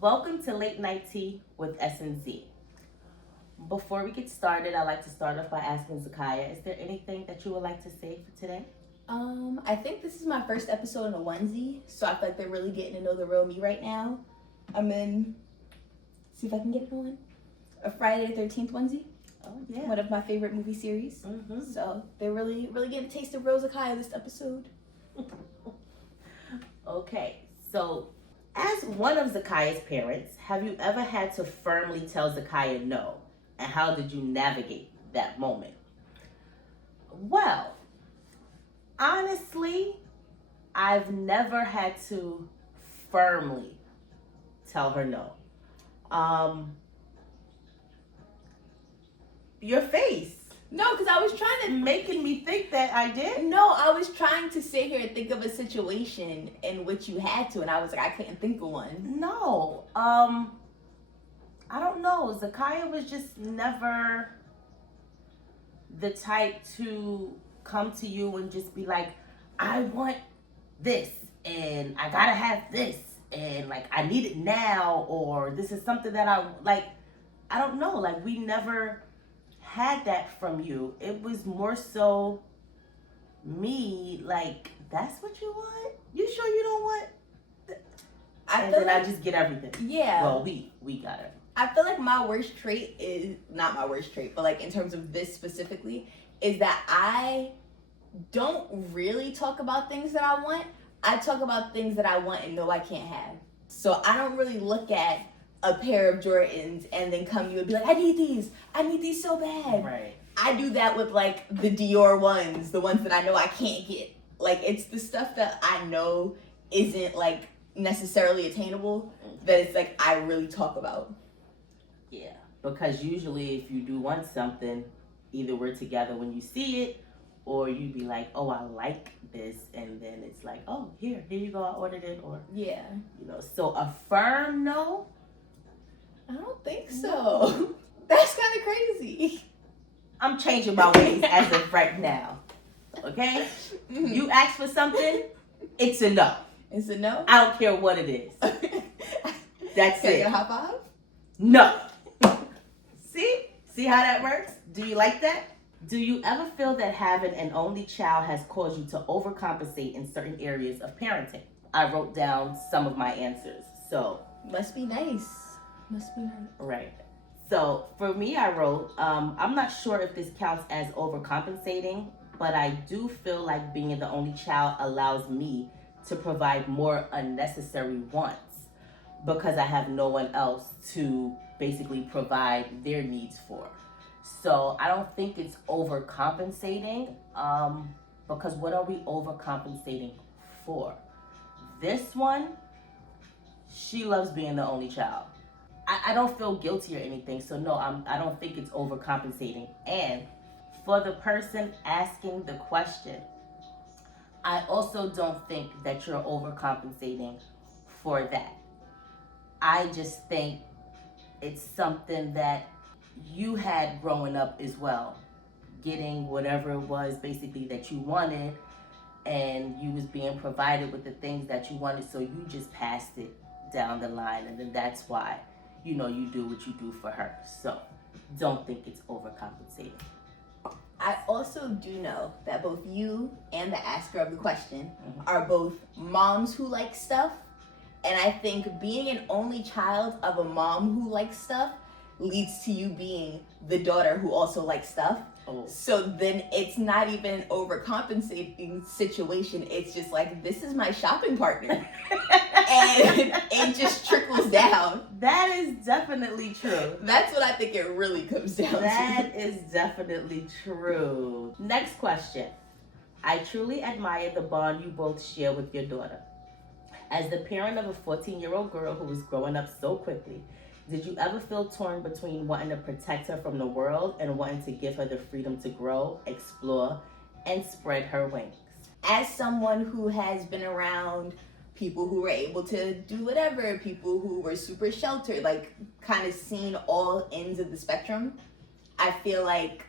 Welcome to Late Night Tea with S&Z. Before we get started, I'd like to start off by asking Zakaya, is there anything that you would like to say for today? I think this is my first episode in a onesie, so I feel like they're really getting to know the real me right now. I'm in, see if I can get it on, a Friday the 13th onesie. Oh, yeah. One of my favorite movie series. Mm-hmm. So they're really getting a taste of Rose Zakaya this episode. Okay, so as one of Zakaya's parents, have you ever had to firmly tell Zakaya no? And how did you navigate that moment? Well, honestly, I've never had to firmly tell her no. Your face No, because I was trying making me think that I to. did. No, I was trying to sit here and think of a situation in which you had to, and I was like, I couldn't think of one. No. I don't know. Zakaya was just never the type to come to you and just be like, I want this and I gotta have this and like I need it now, or this is something that I like. I don't know. Like, we never had that from you. It was more so me like, that's what you want? You sure you don't want? And then I just get everything. Yeah. Well, we got everything. I feel like my worst trait is not my worst trait, but like in terms of this specifically, is that I don't really talk about things that I want. I talk about things that I want and know I can't have. So I don't really look at a pair of Jordans and then come to you and be like, I need these so bad. Right. I do that with like the Dior ones, the ones that I know I can't get. Like, it's the stuff that I know isn't like necessarily attainable that it's like I really talk about. Yeah, because usually if you do want something, either we're together when you see it, or you be like, oh, I like this, and then it's like, oh, here you go, I ordered it, or, Yeah. So a firm no? I don't think so. That's kind of crazy. I'm changing my ways as of right now, okay? Mm-hmm. You ask for something, it's a no. It's a no? I don't care what it is. That's Can I it. get a high five? No. See how that works? Do you like that? Do you ever feel that having an only child has caused you to overcompensate in certain areas of parenting? I wrote down some of my answers. So, Must be nice. right. So, for me, I wrote, I'm not sure if this counts as overcompensating, but I do feel like being the only child allows me to provide more unnecessary wants because I have no one else to basically provide their needs for. So I don't think it's overcompensating, because what are we overcompensating for? This one, she loves being the only child. I don't feel guilty or anything, so no, I don't think it's overcompensating. And for the person asking the question, I also don't think that you're overcompensating for that. I just think it's something that you had growing up as well, getting whatever it was basically that you wanted, and you was being provided with the things that you wanted, so you just passed it down the line, and then that's why you do what you do for her. So don't think it's overcompensating. I also do know that both you and the asker of the question are both moms who like stuff. And I think being an only child of a mom who likes stuff leads to you being the daughter who also likes stuff. Oh. So then it's not even an overcompensating situation. It's just like, this is my shopping partner. And it just trickles down. That is definitely true. That's what I think it really comes down to. That is definitely true. Next question. I truly admire the bond you both share with your daughter. As the parent of a 14-year-old girl who is growing up so quickly, did you ever feel torn between wanting to protect her from the world and wanting to give her the freedom to grow, explore, and spread her wings? As someone who has been around people who were able to do whatever, people who were super sheltered, like kind of seen all ends of the spectrum, I feel like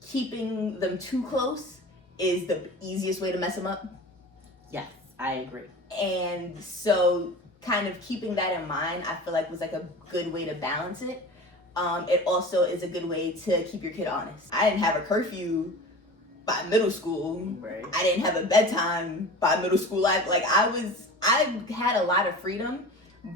keeping them too close is the easiest way to mess them up. Yes, I agree. And so kind of keeping that in mind, I feel like was like a good way to balance it. It also is a good way to keep your kid honest. I didn't have a curfew by middle school. Right. I didn't have a bedtime by middle school. I had a lot of freedom,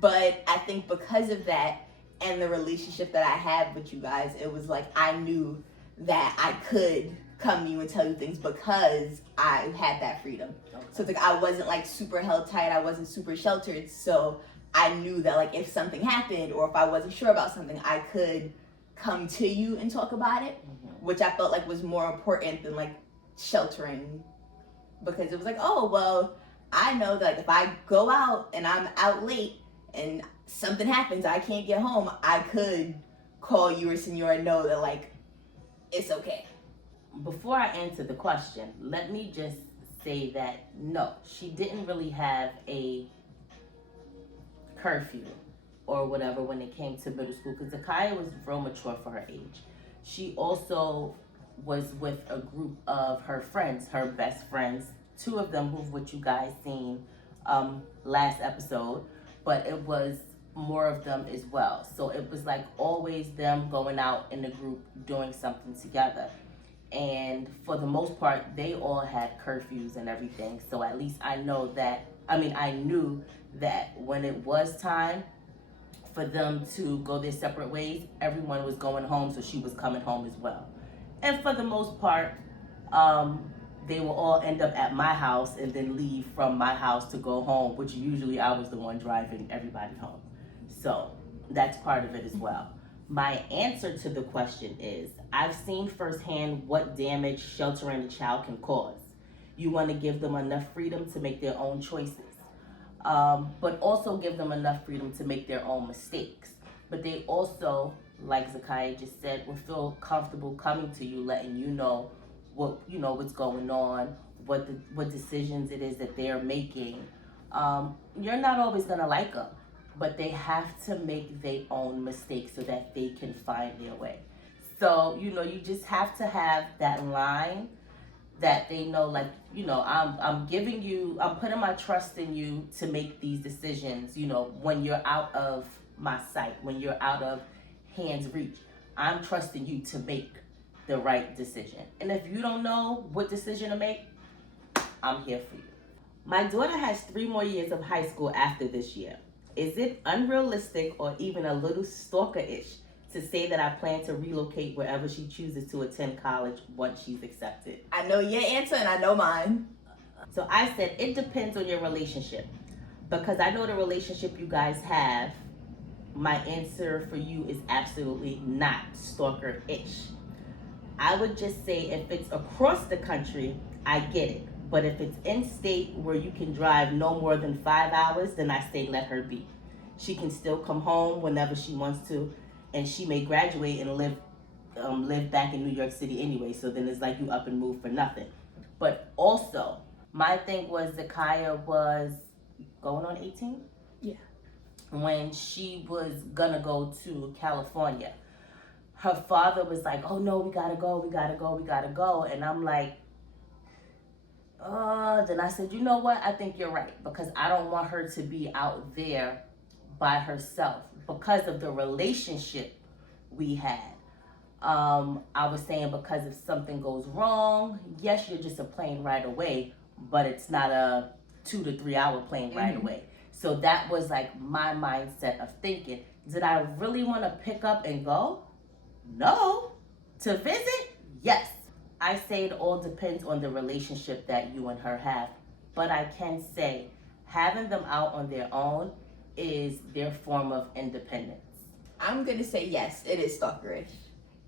but I think because of that and the relationship that I had with you guys, it was like I knew that I could come to you and tell you things because I had that freedom. Okay. So it's like I wasn't like super held tight, I wasn't super sheltered, so I knew that like if something happened or if I wasn't sure about something, I could come to you and talk about it, which I felt like was more important than like sheltering, because it was like, oh well, I know that like, if I go out and I'm out late and something happens, I can't get home, I could call you or Senora and know that like it's okay. Before I answer the question, let me just say that no, she didn't really have a curfew or whatever when it came to middle school, because Zakaya was real mature for her age. She also was with a group of her friends, her best friends, two of them who what you guys seen last episode, but it was more of them as well. So it was like always them going out in the group doing something together. And for the most part, they all had curfews and everything. So at least I knew that when it was time for them to go their separate ways, everyone was going home, so she was coming home as well. And for the most part, they will all end up at my house and then leave from my house to go home, which usually I was the one driving everybody home. So that's part of it as well. My answer to the question is, I've seen firsthand what damage sheltering a child can cause. You want to give them enough freedom to make their own choices, but also give them enough freedom to make their own mistakes. But they also, like Zakaya just said, will feel comfortable coming to you, letting you know what's going on, what decisions it is that they're making. You're not always gonna like them, but they have to make their own mistakes so that they can find their way. So, you just have to have that line that they know, like, I'm putting my trust in you to make these decisions, when you're out of my sight, when you're out of hand's reach. I'm trusting you to make the right decision. And if you don't know what decision to make, I'm here for you. My daughter has 3 more years of high school after this year. Is it unrealistic or even a little stalker-ish to say that I plan to relocate wherever she chooses to attend college once she's accepted? I know your answer and I know mine. So I said it depends on your relationship. Because I know the relationship you guys have, my answer for you is absolutely not stalker-ish. I would just say if it's across the country, I get it. But if it's in state where you can drive no more than 5 hours, then I say let her be. She can still come home whenever she wants to, and she may graduate and live back in New York City anyway. So then it's like you up and move for nothing. But also, my thing was Zakaya was going on 18? Yeah. When she was gonna go to California. Her father was like, oh no, we gotta go. And I'm like, then I said, you know what? I think you're right, because I don't want her to be out there by herself because of the relationship we had. I was saying because if something goes wrong, yes, you're just a plane ride away, but it's not a 2 to 3 hour plane ride away. So that was like my mindset of thinking, did I really want to pick up and go? No. To visit? Yes. I say it all depends on the relationship that you and her have. But I can say having them out on their own is their form of independence. I'm going to say yes, it is stalkerish.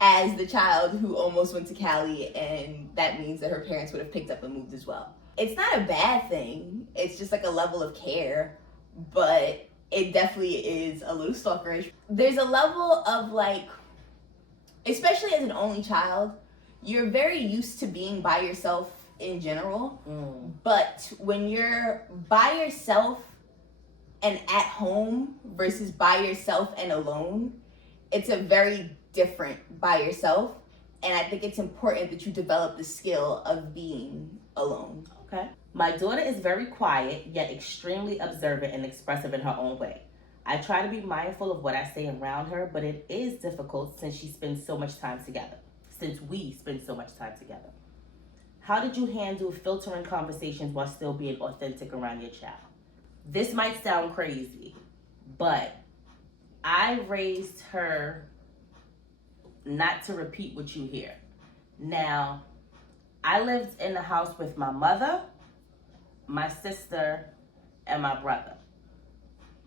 As the child who almost went to Cali, and that means that her parents would have picked up and moved as well. It's not a bad thing. It's just like a level of care, but it definitely is a little stalkerish. There's a level of like, especially as an only child, you're very used to being by yourself in general. But when you're by yourself and at home versus by yourself and alone, it's a very different by yourself. And I think it's important that you develop the skill of being alone. Okay. My daughter is very quiet, yet extremely observant and expressive in her own way. I try to be mindful of what I say around her, but it is difficult since we spend so much time together. How did you handle filtering conversations while still being authentic around your child? This might sound crazy, but I raised her not to repeat what you hear. Now, I lived in the house with my mother, my sister, and my brother.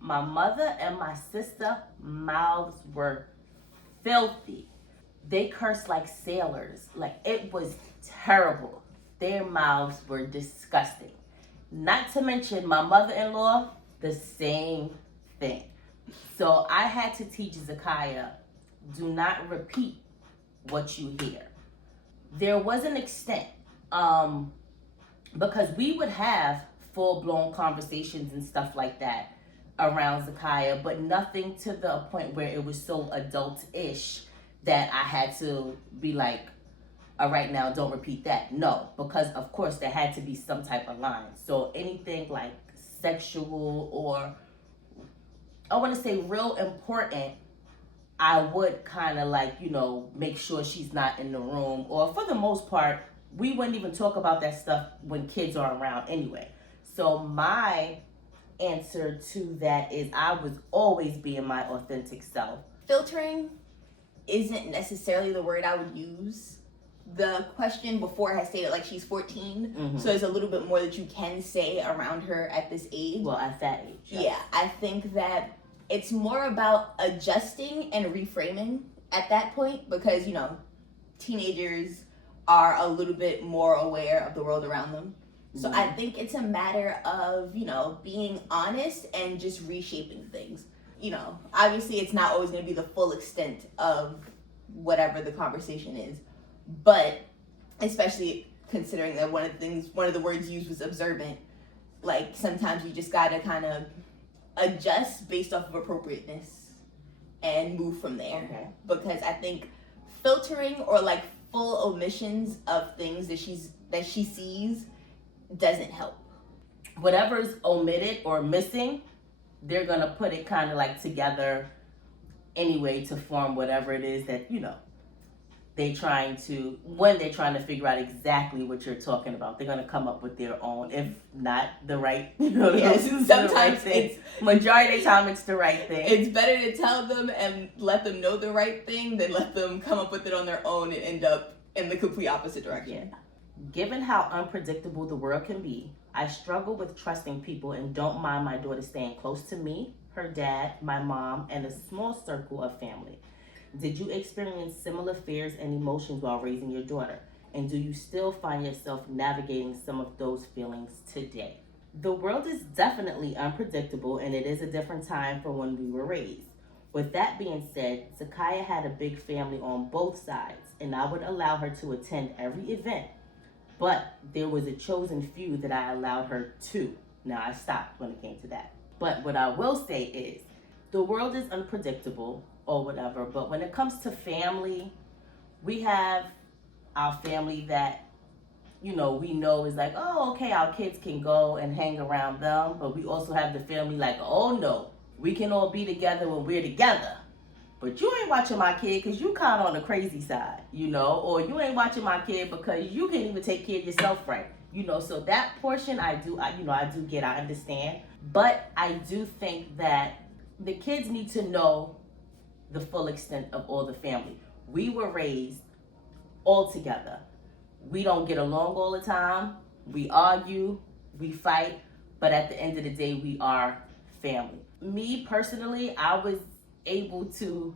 My mother and my sister mouths were filthy. They cursed like sailors. Like, it was terrible. Their mouths were disgusting. Not to mention my mother-in-law, the same thing. So I had to teach Zakiya, do not repeat what you hear. There was an extent, because we would have full-blown conversations and stuff like that around Zakiya, but nothing to the point where it was so adult-ish that I had to be like, all right, now don't repeat that. No, because of course there had to be some type of line. So anything like sexual or, I want to say real important, I would kind of like, make sure she's not in the room. Or for the most part, we wouldn't even talk about that stuff when kids are around anyway. So my answer to that is I was always being my authentic self. Filtering isn't necessarily the word I would use. The question before has stated like she's 14, so there's a little bit more that you can say around her at this age. Well, at that age. Yeah, I think that it's more about adjusting and reframing at that point because, teenagers are a little bit more aware of the world around them. So I think it's a matter of, being honest and just reshaping things. Obviously it's not always going to be the full extent of whatever the conversation is, but especially considering that one of the words used was observant, like sometimes you just got to kind of adjust based off of appropriateness and move from there. Okay. Because I think filtering or like full omissions of things that she sees doesn't help. Whatever's omitted or missing, they're gonna put it kind of like together anyway to form whatever it is that they're trying to figure out exactly what you're talking about. They're gonna come up with their own, if not the right, sometimes majority of the time it's the right thing. It's better to tell them and let them know the right thing than let them come up with it on their own and end up in the complete opposite direction. Yeah. Given how unpredictable the world can be, I struggle with trusting people and don't mind my daughter staying close to me, her dad, my mom, and a small circle of family. Did you experience similar fears and emotions while raising your daughter? And do you still find yourself navigating some of those feelings today? The world is definitely unpredictable, and it is a different time from when we were raised. With that being said, Zakiya had a big family on both sides, and I would allow her to attend every event. But there was a chosen few that I allowed her to. Now, I stopped when it came to that. But what I will say is, the world is unpredictable or whatever, but when it comes to family, we have our family that, we know is like, oh, okay, our kids can go and hang around them, but we also have the family like, oh no, we can all be together when we're together. But you ain't watching my kid because you kind of on the crazy side, or you ain't watching my kid because you can't even take care of yourself right, so that portion I do get, I understand. But I do think that the kids need to know the full extent of all the family. We were raised all together. We don't get along all the time. We argue, we fight, but at the end of the day, we are family. Me personally, I was able to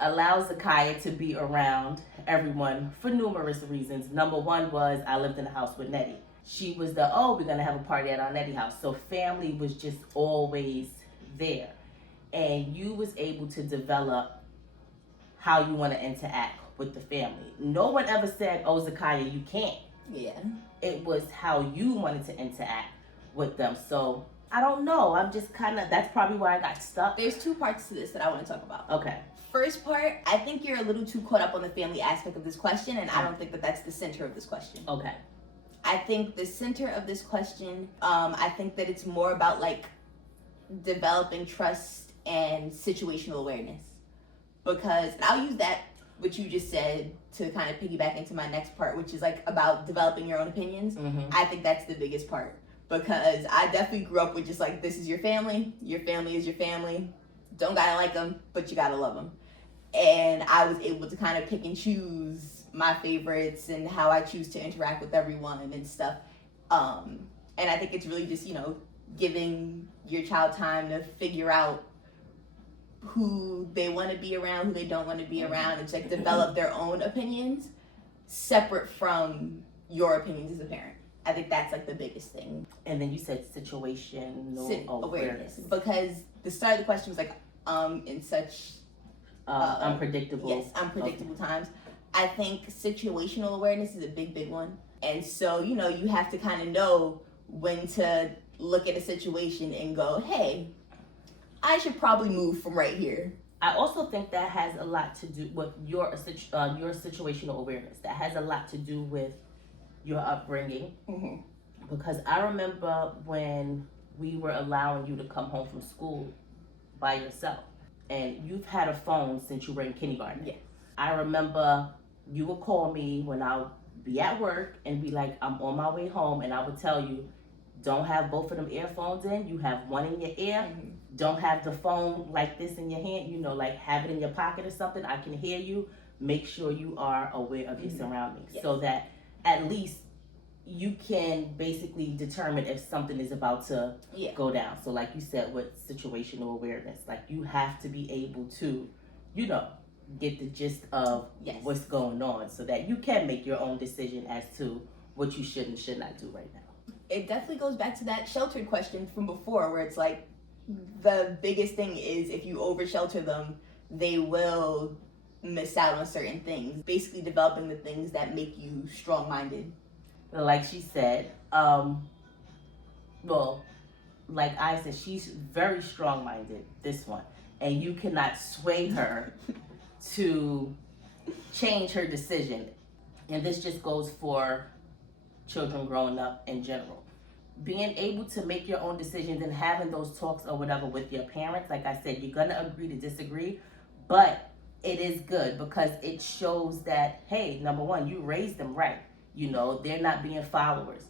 allow Zakiya to be around everyone for numerous reasons. Number one was I lived in a house with Nettie. She was we're gonna have a party at our Nettie house. So family was just always there. And you was able to develop how you want to interact with the family. No one ever said, oh, Zakiya, you can't. Yeah. It was how you wanted to interact with them. So I don't know. I'm just that's probably where I got stuck. There's two parts to this that I want to talk about. Okay. First part, I think you're a little too caught up on the family aspect of this question, and I don't think that that's the center of this question. Okay. I think the center of this question, I think that it's more about like developing trust and situational awareness. Because and I'll use that, what you just said, to kind of piggyback into my next part, which is like about developing your own opinions. I think that's the biggest part. Because I definitely grew up with just like, this is your family is your family. Don't gotta like them, but you gotta love them. And I was able to kind of pick and choose my favorites and how I choose to interact with everyone and stuff. And I think it's really just, giving your child time to figure out who they want to be around, who they don't want to be around, and just like develop their own opinions separate from your opinions as a parent. I think that's like the biggest thing. And then you said situational awareness. Because the start of the question was like, in such unpredictable. Yes, unpredictable times. I think situational awareness is a big one. And so, you have to kind of know when to look at a situation and go, hey, I should probably move from right here. I also think that has a lot to do with your situational awareness. That has a lot to do with your upbringing. Because I remember when we were allowing you to come home from school by yourself. And you've had a phone since you were in kindergarten. Yes. I remember you would call me when I would be at work and be like, I'm on my way home, and I would tell you, don't have both of them earphones in. You have one in your ear. Don't have the phone like this in your hand. Like have it in your pocket or something. I can hear you. Make sure you are aware of your surroundings, so that at least you can basically determine if something is about to go down. So like you said, with situational awareness, like you have to be able to, get the gist of what's going on, so that you can make your own decision as to what you should and should not do right now. It definitely goes back to that sheltered question from before, where it's like the biggest thing is if you over shelter them, they will miss out on certain things. Basically developing the things that make you strong-minded. Like she said, like I said, she's very strong-minded, this one. And you cannot sway her to change her decision. And this just goes for children growing up in general. Being able to make your own decisions and having those talks or whatever with your parents, like I said, you're gonna agree to disagree, but it is good because it shows that, hey, number one, you raised them right. They're not being followers.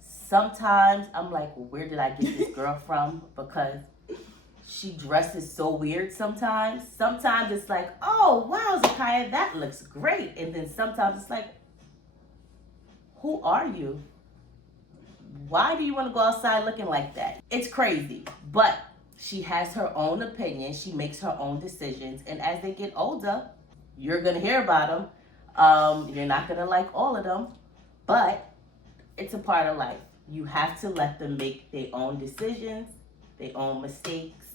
Sometimes I'm like, well, where did I get this girl from? Because she dresses so weird sometimes. Sometimes it's like, oh, wow, Zakiyah, that looks great. And then sometimes it's like, who are you? Why do you want to go outside looking like that? It's crazy. But she has her own opinion. She makes her own decisions. And as they get older, you're going to hear about them. You're not going to like all of them. But it's a part of life. You have to let them make their own decisions, their own mistakes.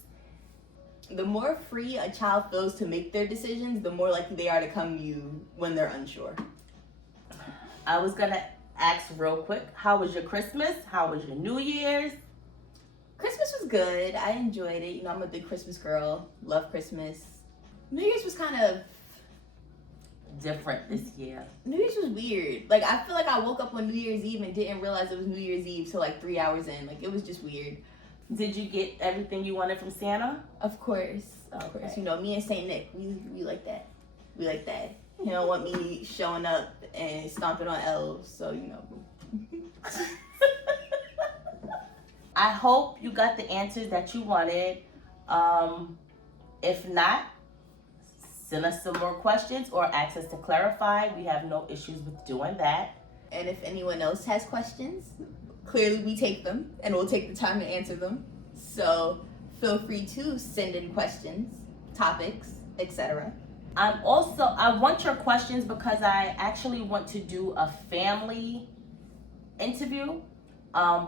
The more free a child feels to make their decisions, the more likely they are to come to you when they're unsure. I was going to ask real quick, how was your Christmas? How was your New Year's? Christmas was good. I enjoyed it. I'm a big Christmas girl. Love Christmas. New Year's was kind of different this year. New Year's was weird. Like, I feel like I woke up on New Year's Eve and didn't realize it was New Year's Eve till like 3 hours in. Like, it was just weird. Did you get everything you wanted from Santa? Of course. Of course. Me and Saint Nick, we like that. We like that. He don't want me showing up and stomping on elves, so I hope you got the answers that you wanted. If not, send us some more questions or ask us to clarify. We have no issues with doing that. And if anyone else has questions, clearly we take them and we'll take the time to answer them. So feel free to send in questions, topics, etc. I want your questions because I actually want to do a family interview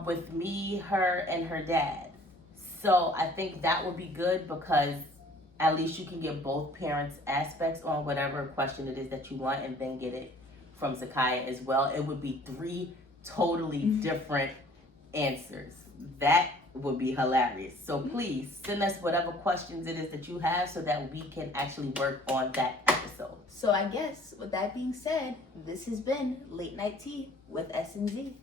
with me, her, and her dad. So I think that would be good because at least you can get both parents' aspects on whatever question it is that you want and then get it from Zakiyah as well. It would be 3 totally different answers. That would be hilarious. So please send us whatever questions it is that you have so that we can actually work on that episode. So I guess with that being said, this has been Late Night Tea with S&Z.